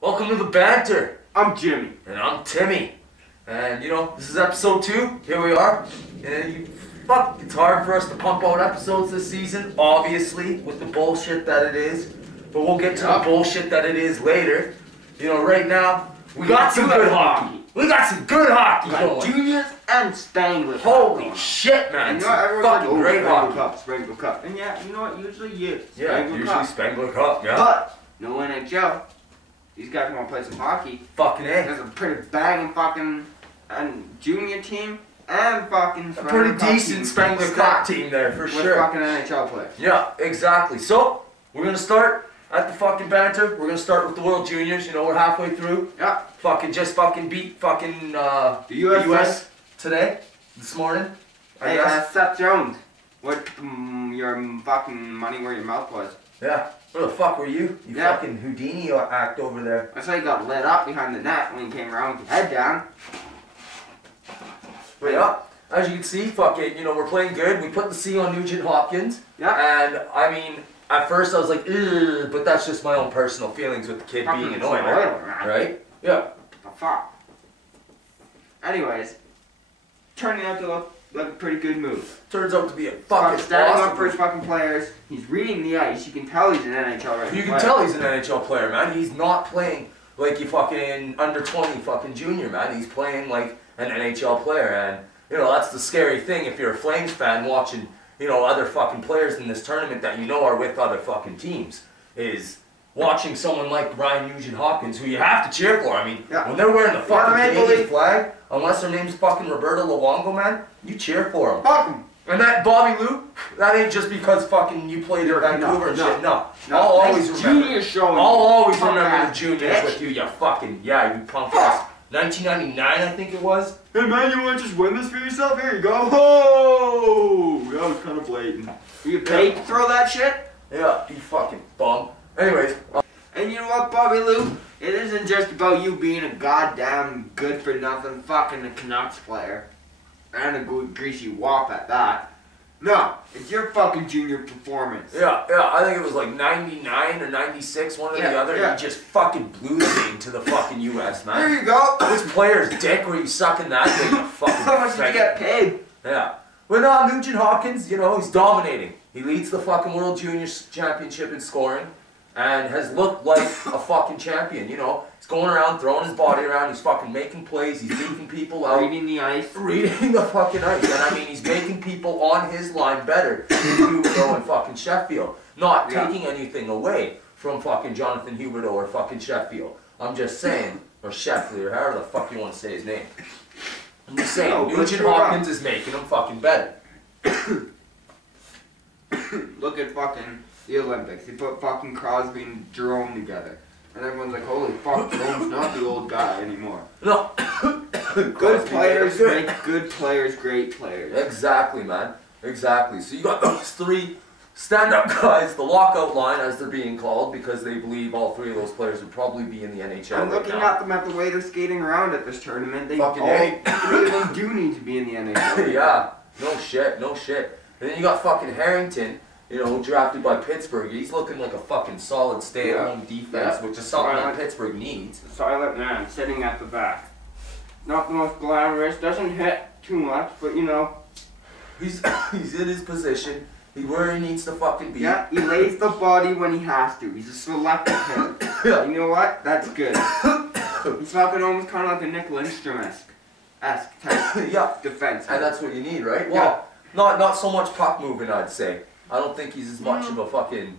Welcome to the banter. I'm Jimmy. And I'm Timmy. And you know, this is episode 2. Here we are. And it's hard for us to pump out episodes this season, obviously, with the bullshit that it is. But we'll get to the bullshit that it is later. You know, right now, we got some good hockey. We got some good hockey going. Juniors and Spengler Cup. Holy shit, man. And you know, everyone's fucking great hockey. Spengler Cup. And yeah, you know what? Usually you. Spengler Cup, yeah. But, no NHL. These guys want to play some hockey. Fucking A. There's a pretty banging fucking junior team and fucking a pretty decent Spengler Cup team there, for sure. With fucking NHL players. Yeah, exactly. So, we're going to start at the fucking banter. We're going to start with the World Juniors. You know, we're halfway through. Yeah. Fucking beat fucking the US today, this morning. I guess. Seth Jones. What your fucking money where your mouth was. Yeah. Where the fuck were you? You fucking Houdini act over there. I saw you got lit up behind the net when you came around with your head down. But yeah, as you can see, fucking, you know, we're playing good. We put the C on Nugent Hopkins. Yeah. And, I mean, at first I was like, ugh, but that's just my own personal feelings with the kid being an Oiler. Right? Yeah. The fuck. Anyways, turning out to look like a pretty good move. Turns out to be a fucking standing up for his fucking players. He's reading the ice. You can tell he's an NHL right. You can tell he's an NHL player, man. He's not playing like you fucking under 20 fucking junior, man. He's playing like an NHL player, and you know that's the scary thing if you're a Flames fan watching, you know, other fucking players in this tournament that you know are with other fucking teams, is watching someone like Ryan Nugent Hopkins, who you have to cheer for. I mean, when they're wearing the fucking Canadian flag, unless their name's fucking Roberto Luongo, man, you cheer for him. Fuck him. And that Bobby Lou, that ain't just because fucking you played in Vancouver and shit. No. I'll always remember the juniors with you, you fucking, you punk ass. 1999, I think it was. Hey man, you want to just win this for yourself? Here you go. Oh, that was kind of blatant. You paid to throw that shit? Yeah, you fucking bum. Anyways. And you know what, Bobby Lou? It isn't just about you being a goddamn good-for-nothing fucking Canucks player. And a good greasy wop at that. No, it's your fucking junior performance. Yeah, I think it was like 99 or 96, one or the other. Yeah. You just fucking blew the game to the fucking US, man. There you go. Which player's dick were you sucking that thing, you fucking How much did you get paid? Yeah. Well, no, Nugent Hopkins, you know, he's dominating. He leads the fucking World Juniors Championship in scoring. And has looked like a fucking champion, you know. He's going around, throwing his body around, he's fucking making plays, he's beating people out. Reading the ice. Reading the fucking ice. And I mean, he's making people on his line better than Huberdeau and fucking Sheffield. Not taking anything away from fucking Jonathan Huberdeau or fucking Sheffield. I'm just saying, or Sheffield, or however the fuck you want to say his name. I'm just saying, Nugent Hopkins is making him fucking better. Look at fucking the Olympics. He put fucking Crosby and Jerome together. And everyone's like, holy fuck, Jerome's not the old guy anymore. No. Good players make good players great players. Exactly, man. Exactly. So you got those 3 stand-up guys, the lockout line, as they're being called, because they believe all 3 of those players would probably be in the NHL I'm looking at them at the way they're skating around at this tournament. They all 3 of them do need to be in the NHL. Yeah. No shit. And then you got fucking Harrington, you know, drafted by Pittsburgh. He's looking like a fucking solid stay-at-home defense, which is something that Pittsburgh needs. Silent man, sitting at the back. Not the most glamorous, doesn't hit too much, but you know. He's in his position. He's where he needs to fucking be. Yeah, he lays the body when he has to. He's a selective hitter. You know what? That's good. He's fucking almost kind of like a Nick Lindstrom-esque type defense. And that's what you need, right? Well, not so much puck moving, I'd say. I don't think he's as much of a fucking...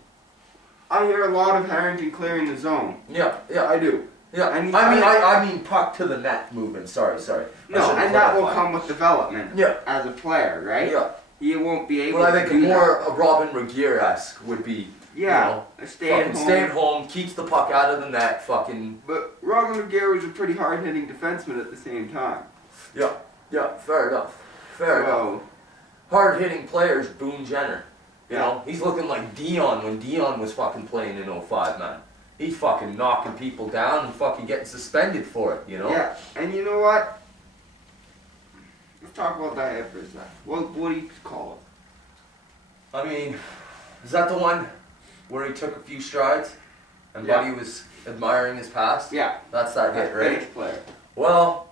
I hear a lot of Harrington clearing the zone. Yeah, I do. Yeah, I mean puck to the net moving. Sorry. No, and that will come with development. As a player, right? Yeah. You won't be able. But I think more a Robin Regier-esque would be. Yeah. You know, stay at home, keeps the puck out of the net, fucking. But Robin Regier was a pretty hard-hitting defenseman at the same time. Yeah. Fair enough. Hard-hitting players, Boone Jenner. You know, he's looking like Dion when Dion was fucking playing in 05, man. He's fucking knocking people down and fucking getting suspended for it, you know? Yeah, and you know what? Let's talk about that head for a second. What do you call it? I mean, is that the one where he took a few strides? And Buddy was Admiring his past? Yeah. That's that hit, right? Finnish player. Well,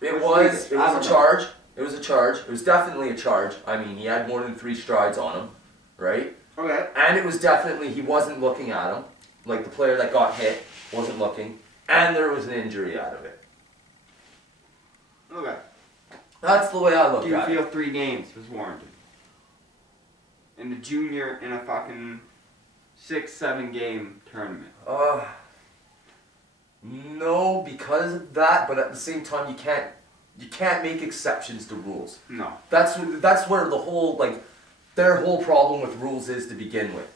it was I a charge. It was a charge. It was definitely a charge. I mean, he had more than 3 strides on him, right? Okay. And it was definitely, he wasn't looking at him. Like, the player that got hit wasn't looking. And there was an injury out of it. Okay. That's the way I look Do you at it. feel 3 games was warranted? In the junior, in a fucking 6-7 game tournament. No, because of that, but at the same time, you can't make exceptions to rules. No. That's where the whole, like, their whole problem with rules is to begin with.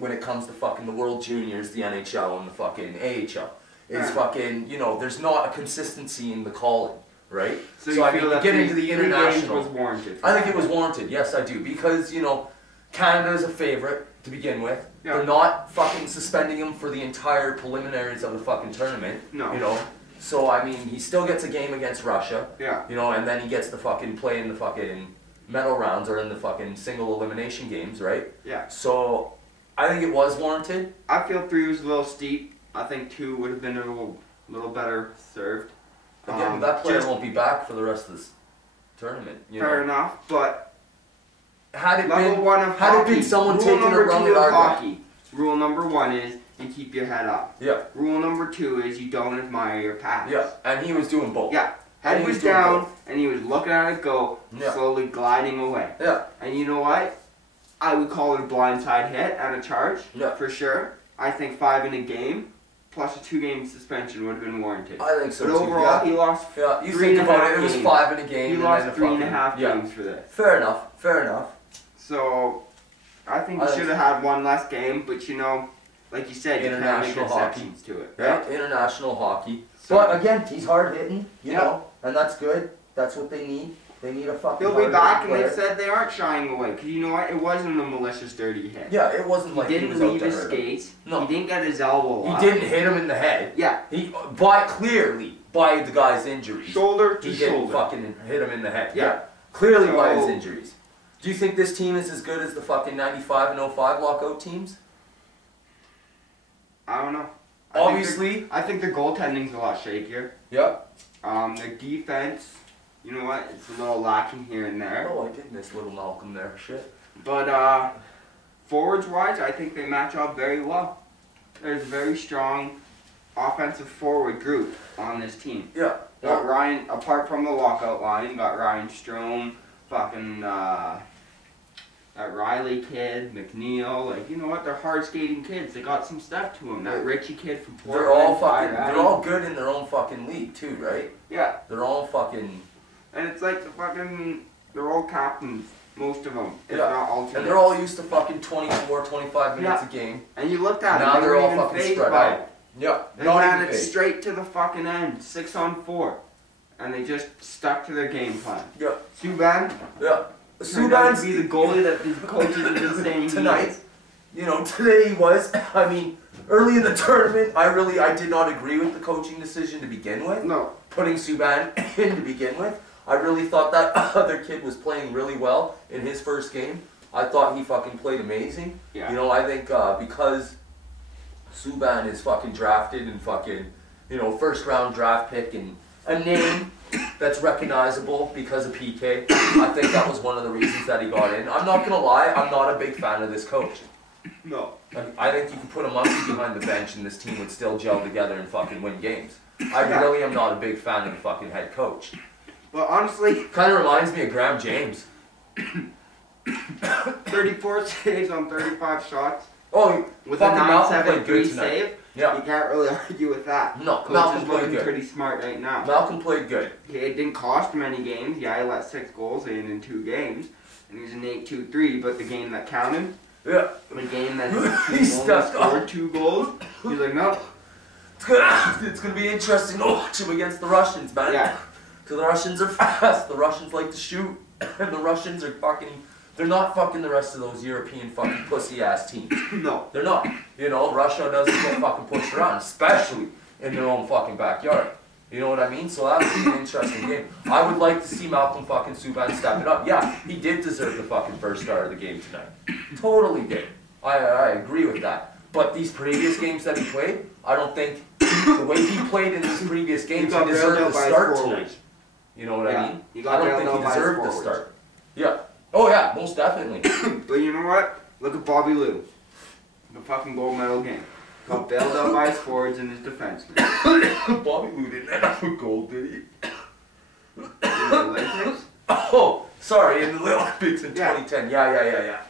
When it comes to fucking the World Juniors, the NHL, and the fucking AHL. Is fucking, you know, there's not a consistency in the calling, right? So I you feel mean, that get into the 3 international. games was warranted? I think it was warranted, yes I do. Because, you know, Canada is a favorite to begin with. Yeah. They're not fucking suspending him for the entire preliminaries of the fucking tournament. No. You know? So, I mean, he still gets a game against Russia. Yeah. You know, and then he gets to fucking play in the fucking medal rounds or in the fucking single elimination games, right? Yeah. So, I think it was warranted. I feel 3 was a little steep. I think 2 would have been a little better served. Again, that player won't be back for the rest of this tournament. You Fair know? enough, but Had it level been, 1 of had hockey, it been someone rule taking a number run 2 at of our guy. hockey. Rule number 1 is you keep your head up. Yeah, Rule number 2 is you don't admire your pass. yeah, and he was doing both. Yeah. Head was down, and he was looking at it go, Yeah. slowly gliding away. Yeah, And you know what? I would call it a blindside hit and a charge, Yeah. for sure. I think 5 in a game, plus a 2-game suspension would have been warranted. I think so But too. overall, Yeah. he lost. Yeah, you 3 think and a about half it, it was games. 5 in a game. He and lost then a 3.5 fucking- yeah. games for this. Fair enough, fair enough. So, I think I he think should have had 1 less game, but you know, like you said, you can't make International hockey. exceptions to it. Yeah, Right? international hockey. So- But again, he's hard hitting, you Yeah. know, and that's good. That's what they need. They need a fucking He'll be hard back, and hitting they player. said they aren't shying away. Because you know what? It wasn't a malicious, dirty hit. Yeah, it wasn't He like he didn't was out leave to his hurt him. skates. No. He didn't get his elbow He up. didn't hit him in the head. Yeah. He clearly by the guy's injuries. Shoulder to He didn't shoulder. fucking hit him in the head. Yeah. Clearly by his So- injuries. Do you think this team is as good as the fucking 95 and 05 lockout teams? I don't know. Obviously. I think their goaltending's a lot shakier. Yep. Their defense, you know what? It's a little lacking here and there. Oh, I did miss little Malcolm there. Shit. But forwards-wise, I think they match up very well. There's a very strong offensive forward group on this team. Yeah. Got Ryan, apart from the lockout line, got Ryan Strome, fucking that Riley kid, McNeil. Like, you know what? They're hard skating kids. They got some stuff to them. That Richie kid from Portland. They're all fucking. Fire They're all good in their own fucking league too, right? Yeah, They're all fucking. and it's like they're all captains, most of them, if Yeah. not all. And they're all used to fucking 24, 25 minutes a game. And you looked at Now them, they they're all weren't even fucking phased spread by out. it. Yeah. They Not ran even it big. straight to the fucking end, 6-on-4, and they just stuck to their game plan. Yeah. Subban Yeah. turned out Subban's to be the goalie that these coaches have been saying he tonight. is. You know, today he was. I mean, early in the tournament, I did not agree with the coaching decision to begin with. No. Putting Subban in to begin with. I really thought that other kid was playing really well in his first game. I thought he fucking played amazing. Yeah. You know, I think because Subban is fucking drafted and fucking, you know, first round draft pick and a name that's recognizable because of PK. I think that was one of the reasons that he got in. I'm not gonna lie, I'm not a big fan of this coach. No. I think you can put a monkey behind the bench and this team would still gel together and fucking win games. I Yeah. really am not a big fan of the fucking head coach. But honestly, Kind of reminds me of Graham James. 34 saves on 35 shots Oh, with a fucking Malcolm played 9.73 good tonight. save. Yeah. You can't really argue with that. No, Coach Malcolm is played looking good. pretty smart right now. Malcolm played good. It didn't cost him any games. Yeah, he let 6 goals in 2 games. And he was an 8-2-3, but the game that counted, Yeah. the game that He he only stepped up. scored 2 goals, he's like, no. It's gonna be interesting to watch him against the Russians, man. Yeah. Because the Russians are fast. The Russians like to shoot. And the Russians are fucking. They're not fucking the rest of those European fucking pussy ass teams. No. They're not. You know, Russia doesn't get fucking pushed around, especially in their own fucking backyard. You know what I mean? So that would be an interesting game. I would like to see Malcolm fucking Subban step it up. Yeah, he did deserve the fucking first star of the game tonight. Totally did. I agree with that. But these previous games that he played, I don't think the way he played in these previous games, he deserved the start tonight. You know what I mean? I don't think he deserved the start. Yeah. Oh yeah, most definitely. But you know what? Look at Bobby Lou. The fucking gold medal game. Got bailed out by his forwards and his defensemen. Bobby Lou didn't have a goal, did he? In the Olympics? Oh, sorry, in the Olympics in 2010. Yeah.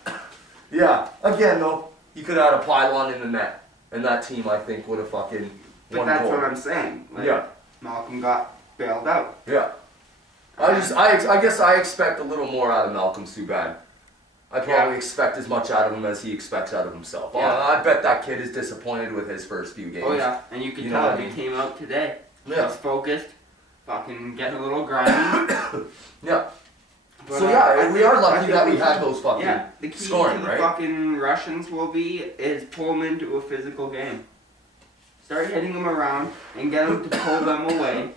Yeah, again though, he could have had a pylon in the net. And that team, I think, would have fucking but won that's gold. what I'm saying. Like, yeah. Malcolm got bailed out. Yeah. I guess I expect a little more out of Malcolm Subban. I probably expect as much out of him as he expects out of himself. Yeah. I bet that kid is disappointed with his first few games. Oh yeah, and you can tell he came out today. Yeah. He's focused, fucking getting a little grimy. Yeah. But, so yeah, we are lucky that we had those fucking the key scoring, to the right? fucking Russians will be is pull them into a physical game. Start hitting them around and get them to pull them away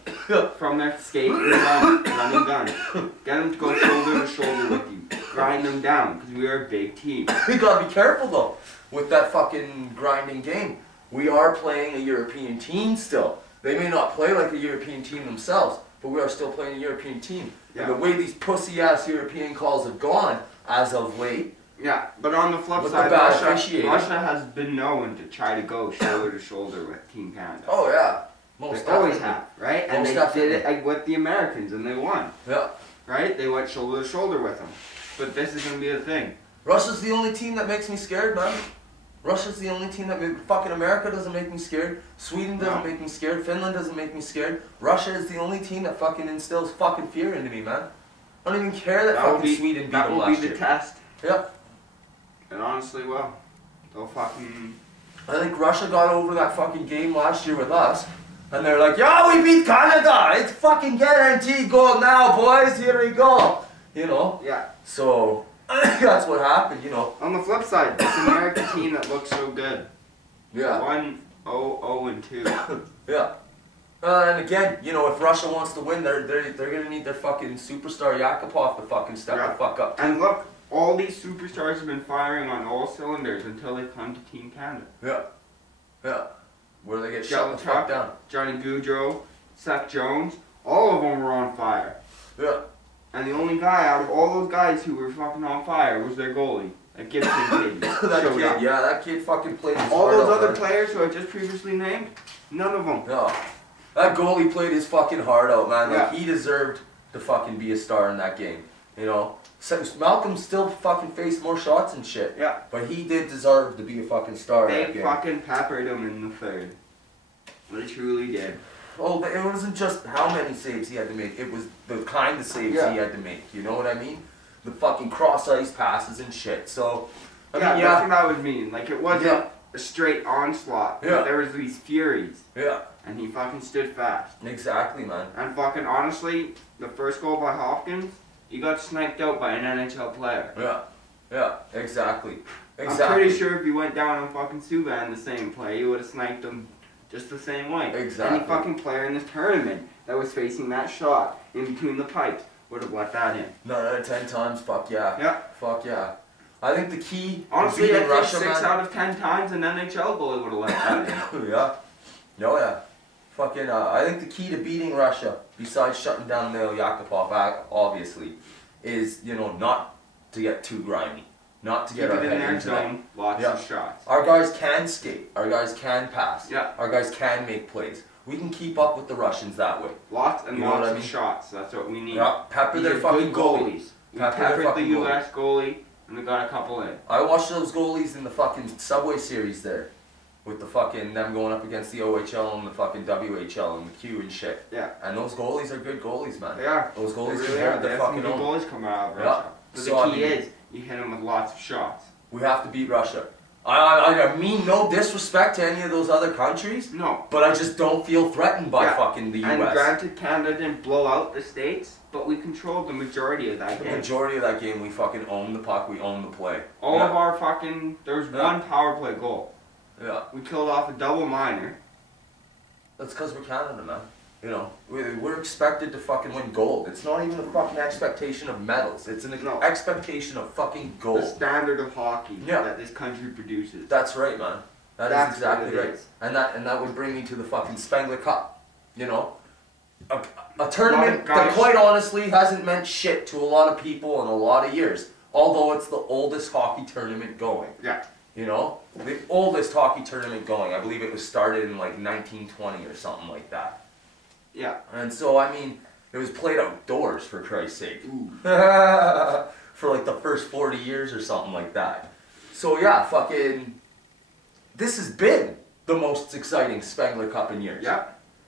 from their skate and run and gun. Get them to go shoulder to shoulder with you. Grind them down because we are a big team. We gotta be careful though with that fucking grinding game. We are playing a European team still. They may not play like a European team themselves, but we are still playing a European team. Yeah. And the way these pussy-ass European calls have gone as of late. Yeah, but on the flip With side, the bad officiating. Russia has been known to try to go shoulder to shoulder with Team Canada. Oh yeah, most They always definitely. have, right? And Most they definitely. did it with the Americans, and they won, Yeah. right? They went shoulder to shoulder with them. But this is going to be the thing. Russia's the only team that makes me scared, man. Russia's the only team that fucking America doesn't make me scared. Sweden doesn't make me scared. Finland doesn't make me scared. Russia is the only team that fucking instills fucking fear into me, man. I don't even care that fucking Sweden beat them last year. That will be the test. Yeah. And honestly, well, they'll fucking... I think Russia got over that fucking game last year with us. And they're like, yeah, we beat Canada. It's fucking guaranteed goal now, boys. Here we go. You know? Yeah. So, I think that's what happened, you know. On the flip side, this American team that looks so good. Yeah. 1-0-2. Yeah. And again, you know, if Russia wants to win, they're gonna need their fucking superstar Yakupov to fucking step the fuck up. And look, all these superstars have been firing on all cylinders until they come to Team Canada. Yeah. Yeah. Where they get shut the fuck down. Johnny Gaudreau, Seth Jones, all of them were on fire. Yeah. And the only guy out of all those guys who were fucking on fire was their goalie. That Gibson kid. that kid fucking played his all heart those out, other man. players who I just previously named, none of them. No. That goalie played his fucking heart out, man. Like, Yeah. he deserved to fucking be a star in that game. You know? So, Malcolm still fucking faced more shots and shit. Yeah. But he did deserve to be a fucking star in that They game. fucking peppered him in the third. They truly did. Oh, but it wasn't just how many saves he had to make. It was the kind of saves he had to make. You know what I mean? The fucking cross-ice passes and shit. So, I mean, that's what I would mean. Like, it wasn't a straight onslaught. Yeah. But there was these furies. Yeah. And he fucking stood fast. Exactly, man. And fucking honestly, the first goal by Hopkins, he got sniped out by an NHL player. Yeah. Yeah. Exactly. I'm pretty sure if he went down on fucking Subban the same play, he would have sniped him just the same way. Exactly. Any fucking player in this tournament that was facing that shot in between the pipes would have let that in. 9 out of 10 times, fuck yeah. Yeah. Fuck yeah. I think the key Honestly, to I beating think Russia, 6 man. out of 10 times an NHL goalie would have let that in. Yeah. No, yeah. Fucking, I think the key to beating Russia, besides shutting down the Yakupov, obviously, is, you know, not to get too grimy. Not to get Keep our it in head their into that. zone, lots of shots. Our guys can skate. Our guys can pass. Yeah. Our guys can make plays. We can keep up with the Russians that way. Lots and You know lots what I of mean? shots. That's what we need. Yeah. Pepper These their are fucking good goalie. goalies. We Pepper their peppered the fucking U.S. goalie, and we got a couple in. I watched those goalies in the fucking Subway Series there. With the fucking, them going up against the OHL and the fucking WHL and the Q and shit. Yeah. And those goalies are good goalies, man. They are. Those goalies They can really are. hold They their have some fucking good own. goalies coming out of Yeah. Russia. But So, the I key mean- is, you hit them with lots of shots. We have to beat Russia. I mean no disrespect to any of those other countries, No. but I just don't feel threatened by fucking the US. And granted, Canada didn't blow out the States, but we controlled the majority of that The game. majority of that game, we fucking owned the puck, we owned the play. All of our fucking... There was one power play goal. Yeah. We killed off a double minor. That's because we're Canada, man. You know, we're expected to fucking win gold. It's not even a fucking expectation of medals. It's an expectation of fucking gold. The standard of hockey Yeah. that this country produces. That's right, man. That is exactly right. And that would bring me to the fucking Spengler Cup. You know? A tournament that quite honestly hasn't meant shit to a lot of people in a lot of years. Although it's the oldest hockey tournament going. Yeah. You know? The oldest hockey tournament going. I believe it was started in like 1920 or something like that. Yeah. And so, I mean, it was played outdoors, for Christ's sake. For like the first 40 years or something like that. So yeah, fucking... This has been the most exciting Spengler Cup in years. Yeah.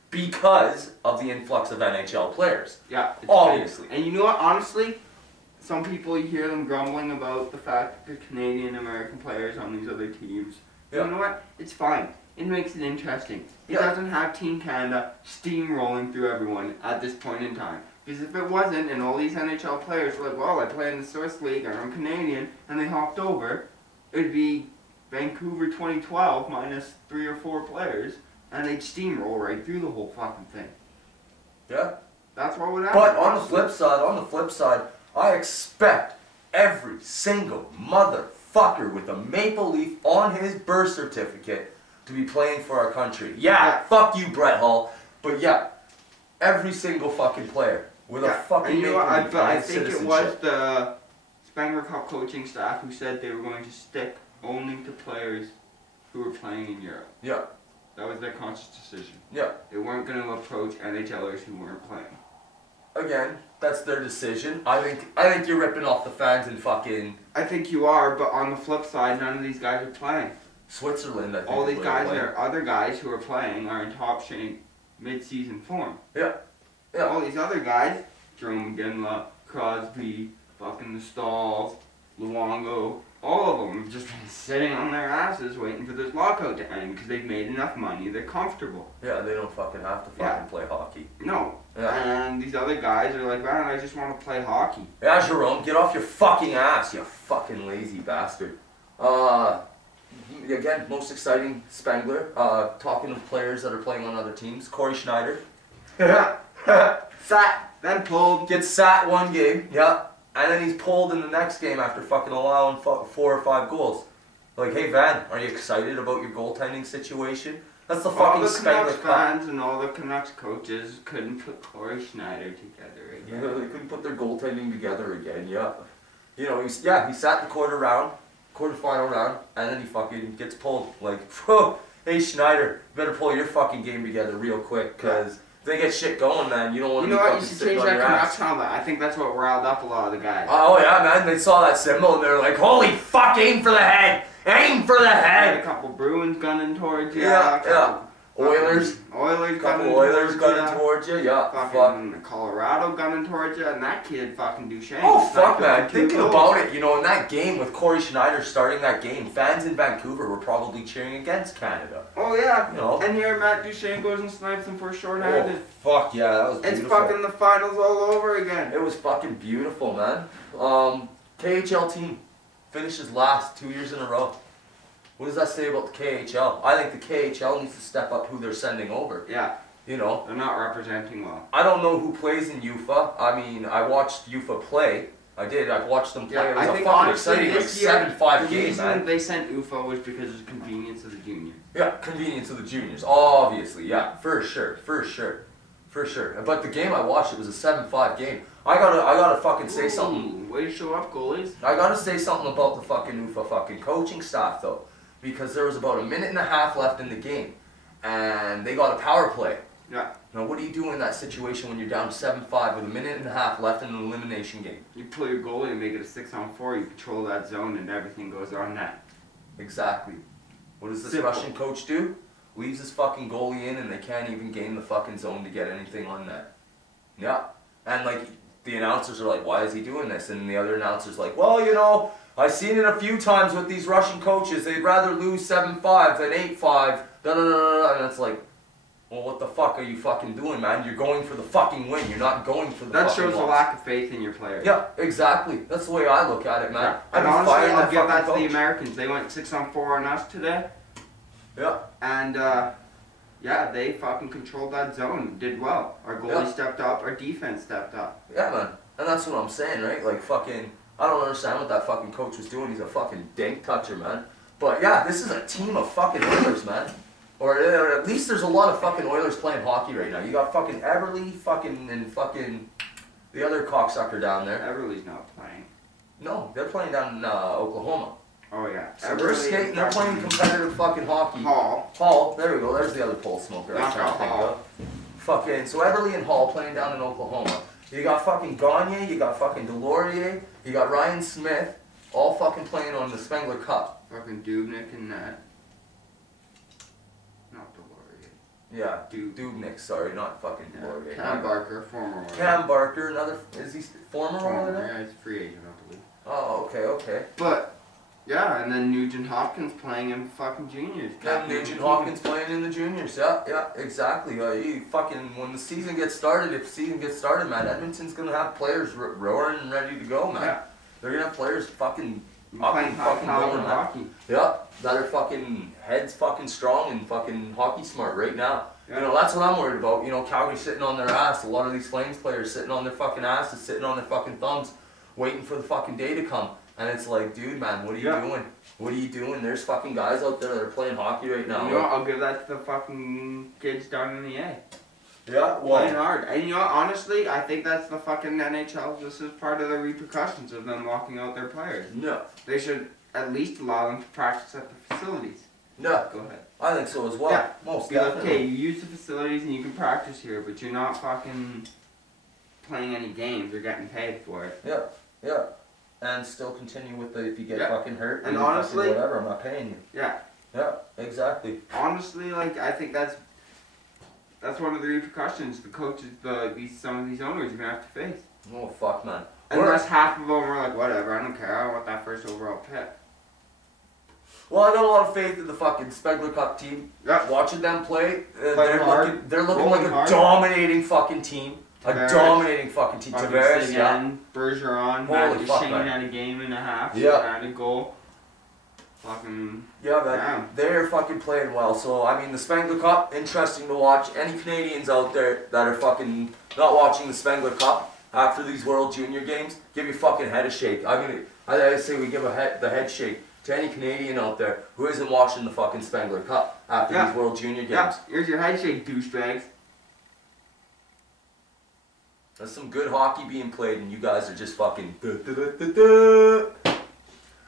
Because of the influx of NHL players. Yeah. Obviously. And you know what, honestly, some people, you hear them grumbling about the fact that the Canadian American players on these other teams. Yeah. You know what? It's fine. It makes it interesting. It doesn't have Team Canada steamrolling through everyone at this point in time. Because if it wasn't, and all these NHL players were like, well, I play in the Swiss League and I'm Canadian, and they hopped over, it would be Vancouver 2012 minus 3 or 4 players, and they'd steamroll right through the whole fucking thing. Yeah. That's what would happen. But on the flip side, I expect every single motherfucker with a maple leaf on his birth certificate to be playing for our country. Yeah, fuck you, Brett Hull. But yeah, every single fucking player with a fucking maple leaf but on I his think citizenship. it was the Spengler Cup coaching staff who said they were going to stick only to players who were playing in Europe. Yeah. That was their conscious decision. Yeah. They weren't going to approach NHLers who weren't playing. Again, that's their decision. I think you're ripping off the fans and fucking... I think you are, but on the flip side, none of these guys are playing. Switzerland, I think. All these guys are other guys who are playing are in top shape mid-season form. Yeah. Yeah. All these other guys, Jerome McGinley, Crosby, fucking the Stalls, Luongo, all of them have just been sitting on their asses waiting for this lockout to end because they've made enough money, they're comfortable. Yeah, they don't fucking have to fucking play hockey. No. Yeah. And these other guys are like, man, I just want to play hockey. Yeah, Jerome, get off your fucking ass, you fucking lazy bastard. Again, most exciting Spengler. Talking to players that are playing on other teams. Corey Schneider. Sat, then pulled. Gets sat one game, yeah. And then he's pulled in the next game after fucking allowing 4 or 5 goals. Like, hey Van, are you excited about your goaltending situation? That's the fucking Spengler Cup. All the Canucks fans and all the Canucks coaches couldn't put Corey Schneider together again. Yeah, they couldn't put their goaltending together again, yeah. You know, he sat the quarterfinal round, and then he fucking gets pulled. Like, hey Schneider, better pull your fucking game together real quick, because if they get shit going, man, you don't want to be fucking sitting on your ass. You know what, you should change that Canucks helmet. I think that's what riled up a lot of the guys. Oh yeah, man, they saw that symbol, and they're like, holy fuck, aim for the head! Aim for the head! A couple Bruins gunning towards you. Yeah. Oilers gunning towards you, yeah. Fucking Colorado gunning towards you, and that kid fucking Duchesne. Oh fuck, man! Thinking about it, you know, in that game with Corey Schneider starting that game, fans in Vancouver were probably cheering against Canada. Oh yeah, you know. And here Matt Duchesne goes and snipes him for a short-handed. Oh fuck yeah, that was beautiful. It's fucking the finals all over again. It was fucking beautiful, man. KHL team finishes last 2 years in a row. What does that say about the KHL? I think the KHL needs to step up who they're sending over. Yeah. You know? They're not representing well. I don't know who plays in UFA. I mean, I watched UFA play. I did. I watched them play. Yeah, it was a fucking exciting, like 7-5 game, man. The reason they sent UFA was because of the convenience of the juniors. Yeah, convenience of the juniors. Obviously, yeah. For sure. But the game I watched, it was a 7-5 game. I gotta fucking say something. Way to show up, goalies. I gotta say something about the fucking UFA fucking coaching staff, though. Because there was about 1.5 minutes left in the game, and they got a power play. Yeah. Now, what do you do in that situation when you're down 7-5 with 1.5 minutes left in an elimination game? You pull your goalie and make it a 6-on-4. You control that zone, and everything goes on net. Exactly. What does this Russian coach do? Leaves his fucking goalie in, and they can't even gain the fucking zone to get anything on net. Yeah. And like the announcers are like, why is he doing this? And the other announcer's like, well, you know, I've seen it a few times with these Russian coaches. They'd rather lose 7-5 than 8-5. And it's like, well, what the fuck are you fucking doing, man? You're going for the fucking win. You're not going for the that fucking shows loss. a lack of faith in your players. Yeah, exactly. That's the way I look at it, man. Yeah. And honestly, I'll give that to the Americans. They went 6-on-4 on us today. Yeah. And, yeah, they fucking controlled that zone. Did well. Our goalie stepped up. Our defense stepped up. Yeah, man. And that's what I'm saying, right? Like, fucking... I don't understand what that fucking coach was doing. He's a fucking dink toucher, man. But yeah, this is a team of fucking Oilers, man. Or at least there's a lot of fucking Oilers playing hockey right now. You got fucking Everly, and fucking the other cocksucker down there. Everly's not playing. No, they're playing down in Oklahoma. Oh yeah. So they're skating, they're playing competitive fucking hockey. Hall, there we go, there's the other pole smoker I was trying to think Hall. of. Fucking, so Everly and Hall playing down in Oklahoma. You got fucking Gagne, you got fucking Delorier, you got Ryan Smith, all fucking playing on the Spengler Cup. Fucking Dubnik and that. Not Delorier. Yeah, Dubnik, sorry, not fucking Delorier. Cam Barker, former Oiler. Cam Barker, another, is he former Oiler? Yeah, he's a free agent, I believe. Oh, okay. But, yeah, and then Nugent Hopkins playing in fucking juniors. Yeah, Nugent Hopkins playing in the juniors. Yeah, exactly. You fucking, when the season gets started, man, Edmonton's gonna have players roaring and ready to go, man. Yeah. They're gonna have players fucking Playing fucking going, man. hockey. Yeah, that are fucking heads fucking strong and fucking hockey smart right now. Yeah. You know, that's what I'm worried about. You know, Calgary sitting on their ass. A lot of these Flames players sitting on their fucking asses, sitting on their fucking thumbs, waiting for the fucking day to come. And it's like, dude, man, what are you doing? What are you doing? There's fucking guys out there that are playing hockey right now. You know what? I'll give that to the fucking kids down in the A. Yeah, Playing hard. And you know what? Honestly, I think that's the fucking NHL. This is part of the repercussions of them locking out their players. No. They should at least allow them to practice at the facilities. No. Go ahead. I think so as well. Yeah. Most Be like, definitely. okay, you use the facilities and you can practice here, but you're not fucking playing any games or getting paid for it. Yeah. And still continue with the, if you get fucking hurt, and honestly, whatever, I'm not paying you. Yeah. Yeah, exactly. Honestly, like, I think that's one of the repercussions the coaches, some of these owners are gonna have to face. Oh fuck, man. Unless half of them are like, whatever, I don't care, I want that first overall pick. Well, I got a lot of faith in the fucking Spengler Cup team. Yeah. Watching them play, hard. they're looking Rolling like a hard. dominating fucking team. Tavares. A dominating fucking team. Tavares, Bergeron, Holy fuck, Shane man. had a game and a half. Yeah. Had a goal. Fucking. Yeah, they're fucking playing well. So, I mean, the Spengler Cup, interesting to watch. Any Canadians out there that are fucking not watching the Spengler Cup after these World Junior games, give your fucking head a shake. I say we give the head shake to any Canadian out there who isn't watching the fucking Spengler Cup after these World Junior games. Yeah, here's your head shake, douchebags. There's some good hockey being played, and you guys are just fucking.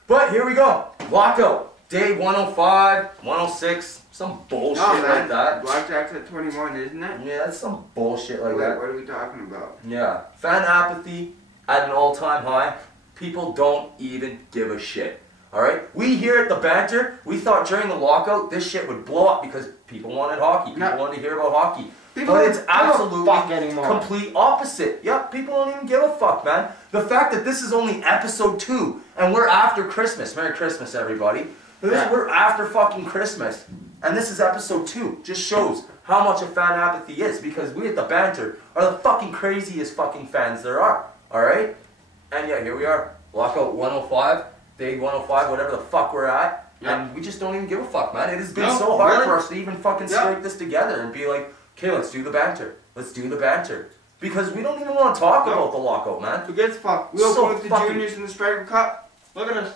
But here we go. Lockout. Day 105, 106, some bullshit like that. Blackjack's at 21, isn't it? Yeah, that's some bullshit like that. What are we talking about? Yeah. Fan apathy at an all-time high. People don't even give a shit. Alright? We here at the Banter, we thought during the lockout this shit would blow up because people wanted hockey. People wanted to hear about hockey. But it's absolutely complete opposite. Yep, people don't even give a fuck, man. The fact that this is only episode 2 and we're after Christmas. Merry Christmas, everybody. We're after fucking Christmas. And this is episode 2. Just shows how much a fan apathy is because we at the Banter are the fucking craziest fucking fans there are. Alright? And yeah, here we are. Lockout 105, day 105, whatever the fuck we're at. And we just don't even give a fuck, man. It has been so hard for us to even fucking scrape this together and be like, okay, let's do the banter. Let's do the banter. Because we don't even want to talk about the lockout, man. Who gives a fuck? We opened with the juniors in the Spengler Cup. Look at us.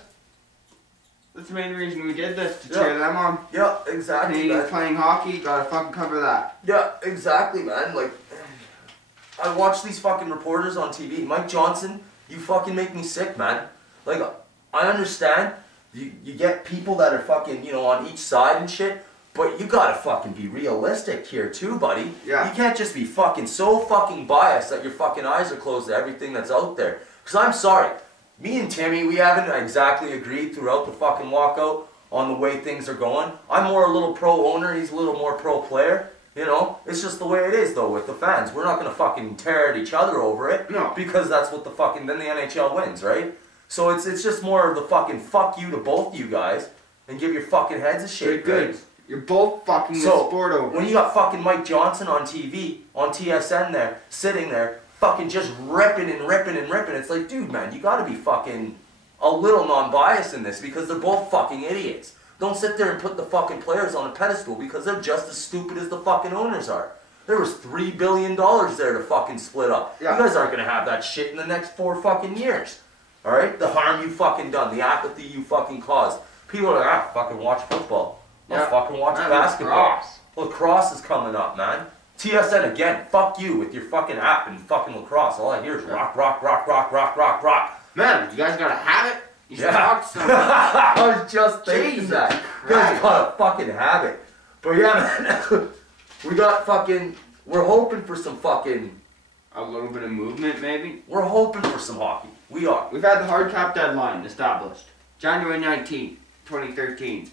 That's the main reason we did this, to cheer them on. Yeah, exactly. Canadians playing hockey, gotta fucking cover that. Yeah, exactly, man. Like, I watch these fucking reporters on TV. Mike Johnson, you fucking make me sick, man. Like, I understand. You get people that are fucking, you know, on each side and shit. But you gotta fucking be realistic here too, buddy. Yeah. You can't just be fucking so fucking biased that your fucking eyes are closed to everything that's out there. Because I'm sorry, me and Timmy, we haven't exactly agreed throughout the fucking lockout on the way things are going. I'm more a little pro-owner, he's a little more pro-player. You know, it's just the way it is though with the fans. We're not gonna fucking tear at each other over it. No. Because that's what the fucking, then the NHL wins, right? So it's just more of the fucking fuck you to both you guys and give your fucking heads a shake. Good. You're both fucking the sport over. When you got fucking Mike Johnson on TV, on TSN there, sitting there, fucking just ripping and ripping and ripping, it's like, dude, man, you gotta be fucking a little non-biased in this because they're both fucking idiots. Don't sit there and put the fucking players on a pedestal because they're just as stupid as the fucking owners are. There was $3 billion there to fucking split up. Yeah. You guys aren't gonna have that shit in the next 4 fucking years. Alright? The harm you fucking done, the apathy you fucking caused. People are like, fucking watch football. Yeah. I'll fucking watch Man, basketball. Lacrosse is coming up, man. TSN again, fuck you with your fucking app and fucking lacrosse. All I hear is rock, rock, rock, rock, rock, rock, rock. Man, you guys gotta have it. You should Yeah. talk to someone. I was just thinking Jesus that. You guys gotta fucking have it. But yeah, man, we got fucking, we're hoping for some fucking, A little bit of movement, maybe. we're hoping for some hockey. We are. We've had the hard cap deadline established. January 19th, 2013.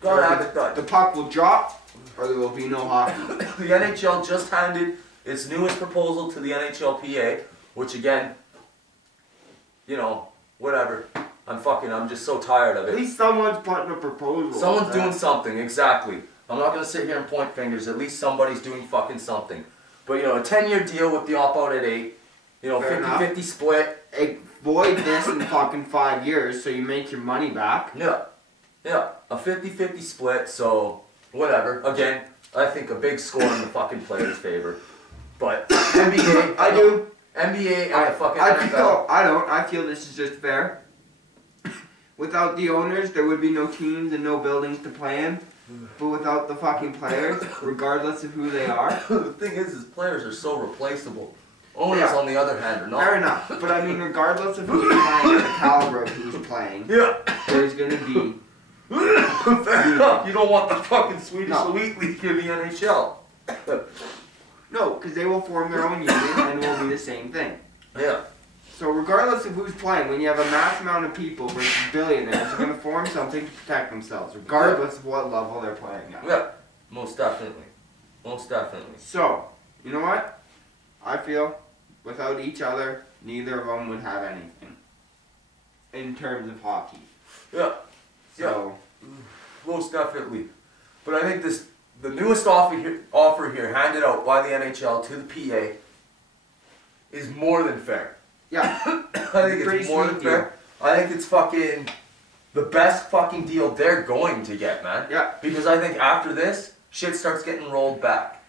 Gotta have it done. The puck will drop, or there will be no hockey. The NHL just handed its newest proposal to the NHLPA, which again, you know, whatever. I'm just so tired of At it. least someone's putting a proposal. Someone's doing something, exactly. I'm not gonna sit here and point fingers, at least somebody's doing fucking something. But you know, a 10-year deal with the opt-out at 8, you know, Fair 50-50 split. Avoid this in fucking 5 years so you make your money back. Yeah. Yeah. A 50-50 split, so whatever. Again, I think a big score in the fucking players' favor. But NBA, I do. NBA and the fucking I NFL. I feel this is just fair. Without the owners, there would be no teams and no buildings to play in. But without the fucking players, regardless of who they are. The thing is players are so replaceable. Owners, Yeah. on the other hand, are not. Fair enough. But I mean, regardless of who's playing, the caliber of who's playing, Yeah. there's going to be... Fair enough. You don't want the fucking Swedish No. Elite League in the NHL. No, because they will form their own union and it will be the same thing. Yeah. So regardless of who's playing, when you have a mass amount of people versus billionaires, they're going to form something to protect themselves, regardless of what level they're playing at. Yeah. Most definitely. Most definitely. So, you know what? I feel without each other, neither of them would have anything in terms of hockey. Yeah. So, Most definitely. But I think the newest offer here handed out by the NHL to the PA is more than fair. yeah, I think Pretty it's more than sweet fair. I think it's fucking the best fucking deal they're going to get, man. yeah, Because I think after this, shit starts getting rolled back.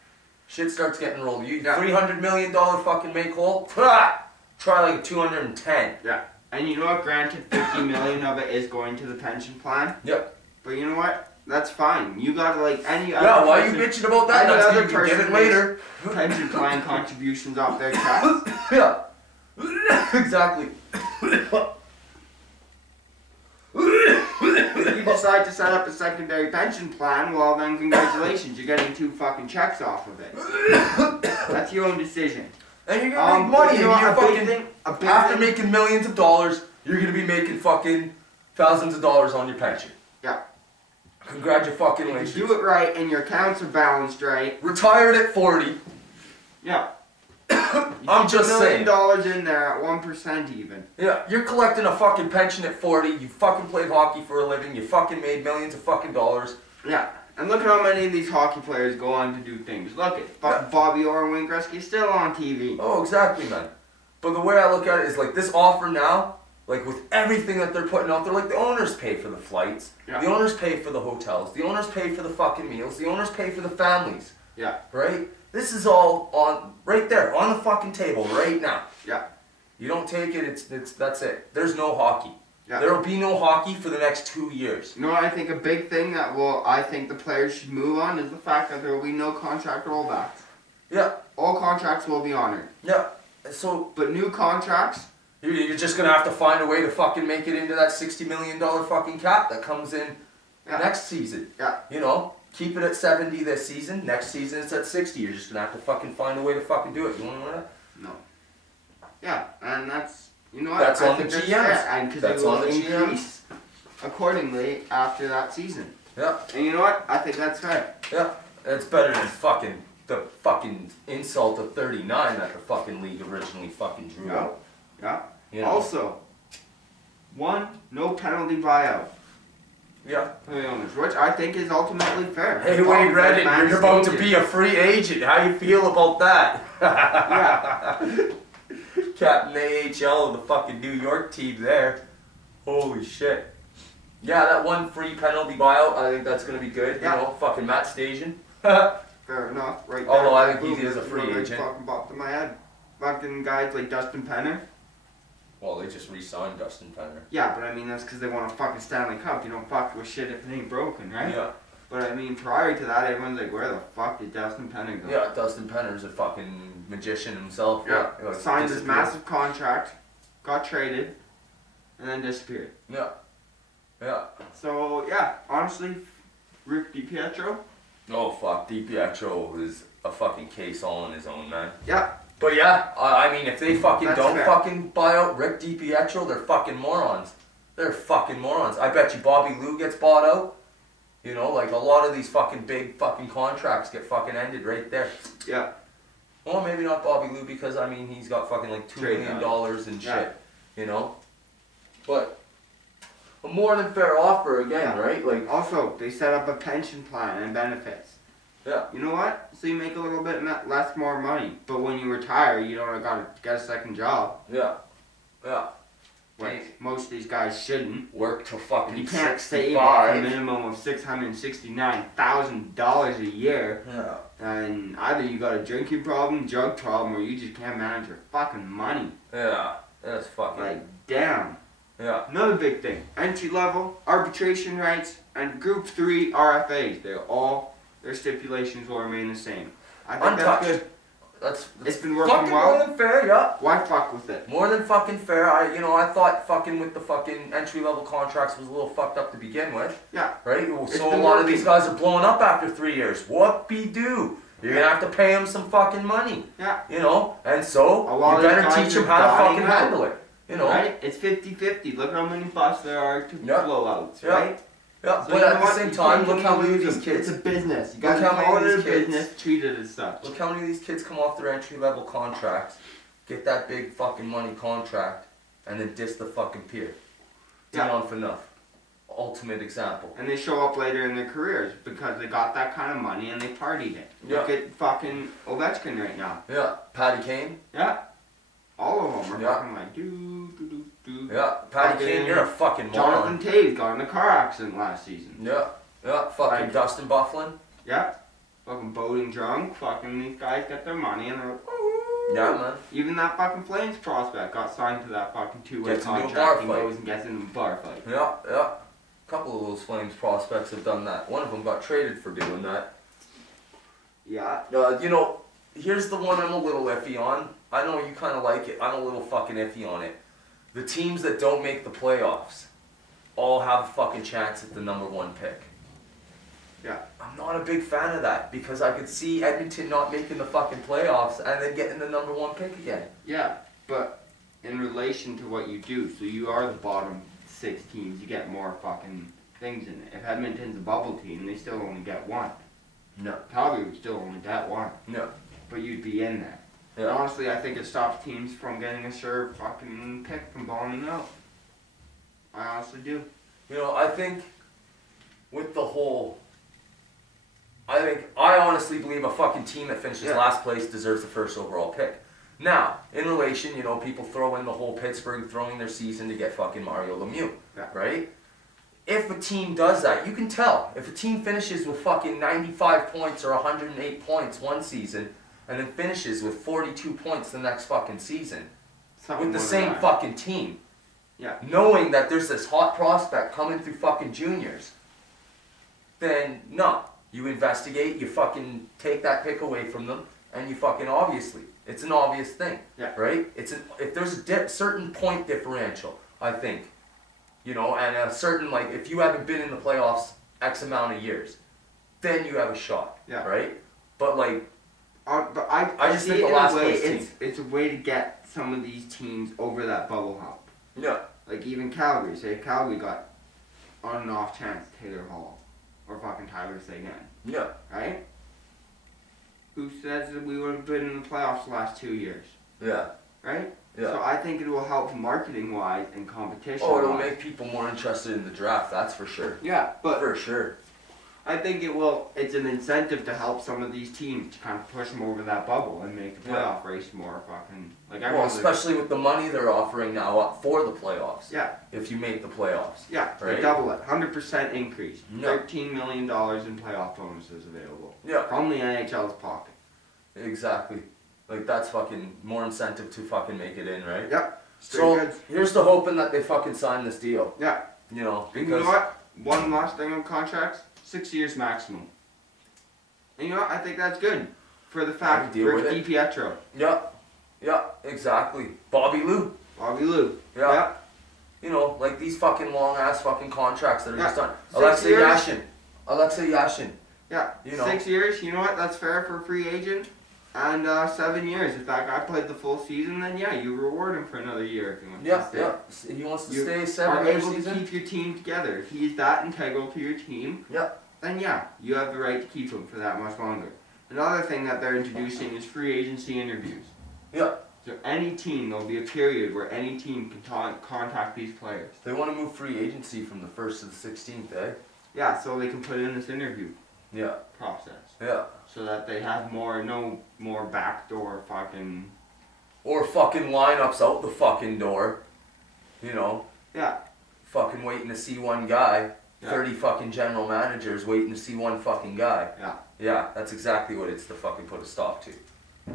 Shit starts getting rolled. You Yeah. $300 million fucking make hole? Try like 210. yeah. And you know what? Granted, 50 million of it is going to the pension plan. Yep. But you know what? That's fine. You gotta like any other. Yeah, why are you person- bitching about that? Any That's other you can get person it later. pension plan contributions off their checks. Yeah. Exactly. If you decide to set up a secondary pension plan, well then congratulations, you're getting 2 fucking checks off of it. That's your own decision. And you're gonna make money, you know and you're what, fucking after making millions of dollars, you're gonna be making fucking thousands of dollars on your pension. Yeah. Congratulations. Do it right and your accounts are balanced right. Retired at 40. Yeah. I'm just saying. $1 million in there at 1% even. Yeah, you're collecting a fucking pension at 40. You fucking played hockey for a living. You fucking made millions of fucking dollars. Yeah. And look at how many of these hockey players go on to do things. Look at Bobby Orr and Wayne Gretzky still on TV. Oh, exactly, man. But the way I look at it is like this offer now, like with everything that they're putting out there, like the owners pay for the flights, Yeah. the owners pay for the hotels, the owners pay for the fucking meals, the owners pay for the families, Yeah. right? This is all on right there on the fucking table right now. Yeah. You don't take it, it's that's it. There's no hockey. Yeah. There will be no hockey for the next 2 years. You know what I think a big thing that I think the players should move on is the fact that there will be no contract rollbacks. Yeah, All contracts will be honored. yeah. So But new contracts, you're just gonna have to find a way to fucking make it into that $60 million fucking cap that comes in Yeah. next season. Yeah. You know, keep it at 70 this season. Next season it's at 60. You're just gonna have to fucking find a way to fucking do it. You wanna know that? no. Yeah, and that's, you know what? That's I on think the that's GMs. fair, and because That's it will on the GMs. increase accordingly after that season. Yeah, And you know what? I think that's fair. yeah. It's better than fucking the fucking insult of 39 that the fucking league originally fucking drew Yeah. out. Yeah. You know? Also, no penalty buyout Yeah. for the owners, which I think is ultimately fair. Hey, As long Wayne as that Redden, man's you're about to agent- be a free agent. How you feel about that? Yeah. Captain AHL of the fucking New York team there. Holy shit. Yeah, that one free penalty buyout, I think that's going to be good. Yeah. You know, fucking Matt Stajan. Fair enough, right there. Although I think Boom, he is a free right agent. Fucking popped in my head. Fucking guys like Dustin Penner. Well, they just re-signed Dustin Penner. Yeah, but I mean, that's because they want a fucking Stanley Cup. You don't fuck with shit if it ain't broken, right? Yeah. But I mean, prior to that, everyone's like, where the fuck did Dustin Penner go? Yeah, Dustin Penner's a fucking magician himself. Yeah. Like, signed this massive contract, got traded, and then disappeared. Yeah. Yeah. So, yeah, honestly, Rick DiPietro. Oh, fuck. DiPietro is a fucking case all on his own, man. Yeah. But yeah, I mean, if they fucking That's don't fair. fucking buy out Rick DiPietro, they're fucking morons. They're fucking morons. I bet you Bobby Lou gets bought out. You know, like a lot of these fucking big fucking contracts get fucking ended right there. Yeah. Well, maybe not Bobby Lou because, I mean, he's got fucking like $2 Trade million value. and shit. Yeah. You know? But a more than fair offer again, Yeah. right? Like, Also, they set up a pension plan and benefits. yeah. You know what? So you make a little bit less more money. But when you retire, you don't gotta get a second job. Yeah. Yeah. Which most of these guys shouldn't. Work till fucking You can't save 65. a minimum of $669,000 a year. Yeah. And either you got a drinking problem, drug problem, or you just can't manage your fucking money. Yeah. That's fucking... Like, damn. yeah. Another big thing. Entry level, arbitration rights, and Group 3 RFAs. Their stipulations will remain the same. I think Untouched. that's good. That's It's been working fucking well. more than fair, yeah. Why fuck with it? More than fucking fair. I thought fucking with the fucking entry level contracts was a little fucked up to begin with. Yeah. Right? It's So a been lot of working. these guys are blowing up after 3 years. Whoop-de-doo. You're gonna have to pay them some fucking money. Yeah. You know? And so, A lot you of better these guys teach them are how to dying fucking out. handle it. You know? Right? It's 50-50. Look how many busts there are to Yeah. blowouts, Yeah. right? Yeah, So but you know at the what? same You time, can't look how many of lose these them. kids... It's a business. You Look gotta how many call of it a these kids- business, treat it as such. Look how many of these kids come off their entry level contracts, get that big fucking money contract, and then diss the fucking peer. Yeah. Dion Phaneuf. Ultimate example. And they show up later in their careers because they got that kind of money and they partied it. Yeah. Look at fucking Ovechkin right now. Yeah. Patty Kane. Yeah. All of them are Yeah. fucking like, do. Yeah. Patty Fucking Kane, you're a fucking Jonathan moron. Taves got in a car accident last season. Yeah. Yeah. Fucking Like- Dustin Bufflin. Yeah. Fucking boating drunk. Fucking these guys get their money and they're like, ooh. Yeah, man. Even that fucking Flames prospect got signed to that fucking two-way Gets into a bar contract and fight. goes and gets into a bar fight. Yeah. Yeah. A couple of those Flames prospects have done that. One of them got traded for doing that. Yeah. You know, here's the one I'm a little iffy on. I know you kind of like it. I'm a little fucking iffy on it. The teams that don't make the playoffs all have a fucking chance at the #1 pick. Yeah. I'm not a big fan of that because I could see Edmonton not making the fucking playoffs and then getting the #1 pick again. Yeah, but in relation to what you do, so you are the bottom 6 teams, you get more fucking things in it. If Edmonton's a bubble team, they still only get 1. No. Calgary would still only get 1, No. but you'd be in there. And Yeah. honestly, I think it stops teams from getting a sure fucking pick from balling out. I honestly do. You know, I think with the whole... I honestly believe a fucking team that finishes Yeah. last place deserves the first overall pick. Now, in relation, you know, people throw in the whole Pittsburgh throwing their season to get fucking Mario Lemieux, Yeah. right? If a team does that, you can tell. If a team finishes with fucking 95 points or 108 points one season, and then finishes with 42 points the next fucking season, Something with the more same than that. fucking team, Yeah. knowing that there's this hot prospect coming through fucking juniors, then no. You investigate, you fucking take that pick away from them, and you fucking obviously, it's an obvious thing, Yeah. right? If there's a certain point differential, I think, you know, and a certain, like, if you haven't been in the playoffs X amount of years, then you have a shot, Yeah. right? But like, But I just see think it the in last a way, place it's a way to get some of these teams over that bubble hump. yeah, Like even Calgary, say if Calgary got on and off chance Taylor Hall or fucking Tyler Seguin, yeah, right? Who says that we would have been in the playoffs the last 2 years, yeah, right? yeah. So I think it will help marketing wise and competition. Oh, it'll make people more interested in the draft, that's for sure. Yeah, but For sure. I think it will. It's an incentive to help some of these teams to kind of push them over that bubble and make the Yeah. playoff race more fucking like Well, everyone's especially with the money they're offering now up for the playoffs. yeah. If you make the playoffs. Yeah, Right? they double it. 100% increase. No. $13 million in playoff bonuses available. Yeah. From the NHL's pocket. Exactly. Like, that's fucking more incentive to fucking make it in, right? Yep. So here's to hoping that they fucking sign this deal. Yeah. You know, and you know what? One last thing on contracts, 6 years maximum. And you know what? I think that's good for the fact Rick DiPietro. Yeah. Yeah, exactly. Bobby Lou. Yeah. Yeah. You know, like these fucking long ass fucking contracts that are just done. 6 years. Alexei Yashin. Yeah. You know. 6 years, you know what? That's fair for a free agent. And 7 years. If that guy played the full season, then yeah, you reward him for another year if he wants to stay. Yeah. He wants to stay 7 years. Are able to keep your team together. If he's that integral to your team, then yeah, you have the right to keep him for that much longer. Another thing that they're introducing is free agency interviews. Yeah. So any team, there'll be a period where any team can contact these players. They want to move free agency from the 1st to the 16th, eh? Yeah, so they can put in this interview process. Yeah. So that they have no more backdoor fucking... Or fucking lineups out the fucking door. You know? Yeah. Fucking waiting to see one guy. Yeah. 30 fucking general managers waiting to see one fucking guy. Yeah. Yeah, that's exactly what it's to fucking put a stop to.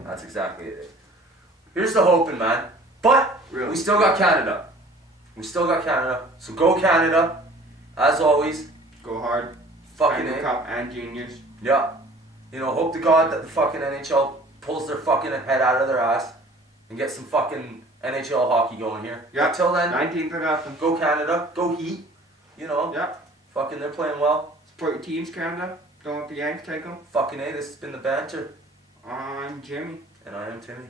That's exactly it. Here's the hoping, man. But we still got Canada. So go Canada. As always. Go hard. Fucking Spengler Cup and juniors. Yeah. You know, hope to God that the fucking NHL pulls their fucking head out of their ass and get some fucking NHL hockey going here. Yeah. Until then, 19th or nothing. go Canada. Go Heat. You know. Yeah. Fucking they're playing well. Support your teams, Canada. Don't let the Yanks take them. Fucking A, this has been the banter. I'm Jimmy. And I am Timmy.